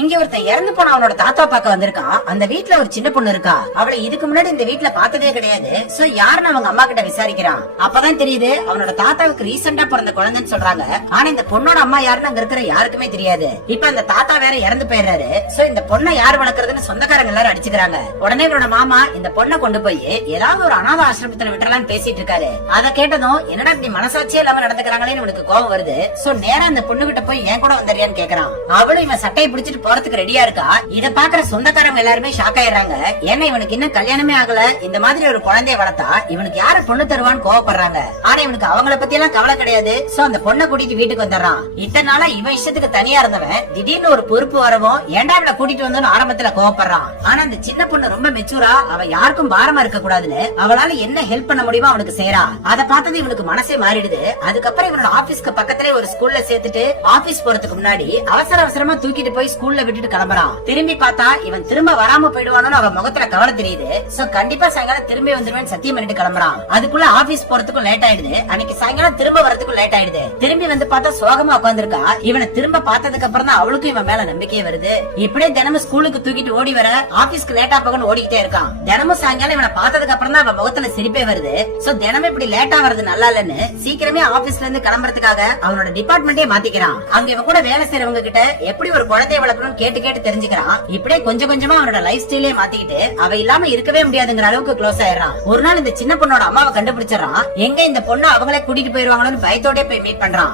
இங்க ஒருத்தன் இறந்து போன அவனோட தாத்தா பார்க்க வந்திருக்கான். அந்த வீட்ல ஒரு சின்ன பொண்ணு இருக்கா. அவளை இதுக்கு முன்னாடி இந்த வீட்ல பார்த்ததே கிடையாது. சோ யாருன்னு அவங்க அம்மா கிட்ட விசாரிக்கிறான். அப்பதான் தெரியுது அவனோட தாத்தாவுக்கு ரீசெண்டா பிறந்த குழந்தைன்னு சொல்றாங்க. ஆனா இந்த பொண்ணோட அம்மா யாருன்னு அங்க இருக்கிற யாருக்குமே தெரியாது. இப்ப அந்த தாத்தா வேற இறந்து போயிடுறாரு. சோ இந்த பொண்ணை யார் வளர்க்கறதுன்னு சொந்தக்காரங்க எல்லாரும் அடிச்சுக்கிறாங்க. உடனே இவரோட மாமா இந்த பொண்ணை கொண்டு போய் ஏதாவது ஒரு அனாதை ஆசிரமத்துல விட்டுறலாம்னு பேசிட்டு இருக்காரு. அதை கேட்டதும் என்னடா இப்படி மனசாட்சியே இல்லாம நடந்துக்கிறாங்களேன்னு இவனுக்கு கோபம் வருது. சோ நேரா அந்த பொண்ணு கிட்ட போய் என் கூட வந்துறியான்னு கேக்குறான். அவளும் இவன் சட்டையை பிடிச்சிட்டு போறதுக்கு ரெடியா இருக்கா. இத பாக்குற சொந்தக்காரங்க எல்லாருமே ஷாக் ஆயிடுறாங்க. ஏன்னா இவனுக்கு இன்னும் கல்யாணமே ஆகல. இந்த மாதிரி ஒரு குழந்தைய வளர்த்தா இவனுக்கு யாரு பொண்ணு தருவான்னு கோவப்படுறாங்க. ஆனா இவனுக்கு அவங்கள பத்தி எல்லாம் கவலை கிடையாது. சோ அந்த பொண்ணை கூட்டிட்டு வீட்டுக்கு வந்துடுறான். இத்தனை நாளா இவன் இஷ்டத்துக்கு தனியா இருந்தவன் திடீர்னு ஒரு பொறுப்பு வரவும் ஏன்டா இவளை கூட்டிட்டு வந்தோன்னு ஆரம்பத்துல கோவப்படுறான். ஆனா அந்த சின்ன பொண்ணு ரொம்ப மெச்சூரா அவ யாருக்கும் பாரமா இருக்க கூடாதுன்னு அவளால என்ன ஹெல்ப் பண்ண முடியுமோ அவனுக்கு செய்யறா. அதை பார்த்தது இவனுக்கு மனசே மாறிடுது. அதுக்கப்புறம் இவனோட ஆபீஸ்க்கு பக்கத்திலே ஒரு ஸ்கூல்ல சேர்த்துட்டு ஆபீஸ் போறதுக்கு முன்னாடி அவசரமா தூக்கிட்டு போய் ஸ்கூல்ல விட்டுட்டு கிளம்புறான். திரும்பி பார்த்தா இவன் திரும்ப வராம போயிடுவானு அவன் முகத்துல கவலை தெரியுது. சோ கண்டிப்பா சாயங்காலம் திரும்பி வந்துருவேன் சத்தியம் பண்ணிட்டு கிளம்புறான். அதுக்குள்ள ஆபீஸ் போறதுக்கும் லேட் ஆயிடுது. அன்னைக்கு சாயங்காலம் திரும்ப வரதுக்கும் லேட் ஆயிடுது. திரும்பி வந்து பார்த்தா சோகமா உட்காந்துருக்கா. இவனை திரும்ப பார்த்ததுக்கு அப்புறம் தான் அவளுக்கும் இவன் மேல நம்பிக்கையே வருது. இப்படியே தினமும் ஸ்கூலுக்கு தூக்கிட்டு ஓடி வர ஆபீஸ்க்கு லேட்டா போகணும் ஓடிக்கிட்டே இருக்கான். தினமும் சாயங்காலம் இவனை பார்த்ததுக்கு அப்புறம் தான் அவன் முகத்துல சிரிப்பே வருது. சோ தினமும் இப்படி லேட்டா வரது நல்லா இல்லன்னு சீக்கிரமே ஆபீஸ்ல இருந்து கிளம்புறதுக்காக அவனோட டிபார்ட்மெண்டே மாத்திக்கிறான். அங்க இவன் கூட வேலை செய்யறவங்க கிட்ட எப்படி ஒரு குழந்தைய வளர்க்கணும்னு கேட்டு தெரிஞ்சுக்கிறான். இப்படியே கொஞ்சம் கொஞ்சமா அவனோட லைஃப் ஸ்டைலே மாத்திக்கிட்டு அவ இல்லாம இருக்கவே முடியாதுங்கிற அளவுக்கு க்ளோஸ் ஆயிடுறான். ஒரு நாள் இந்த சின்ன பொண்ணோட அம்மாவை கண்டுபிடிச்சிடறான். எங்க இந்த பொண்ணு அவங்களே கூட்டிட்டு போயிருவாங்களோன்னு பயத்தோட போய் மீட் பண்றான்.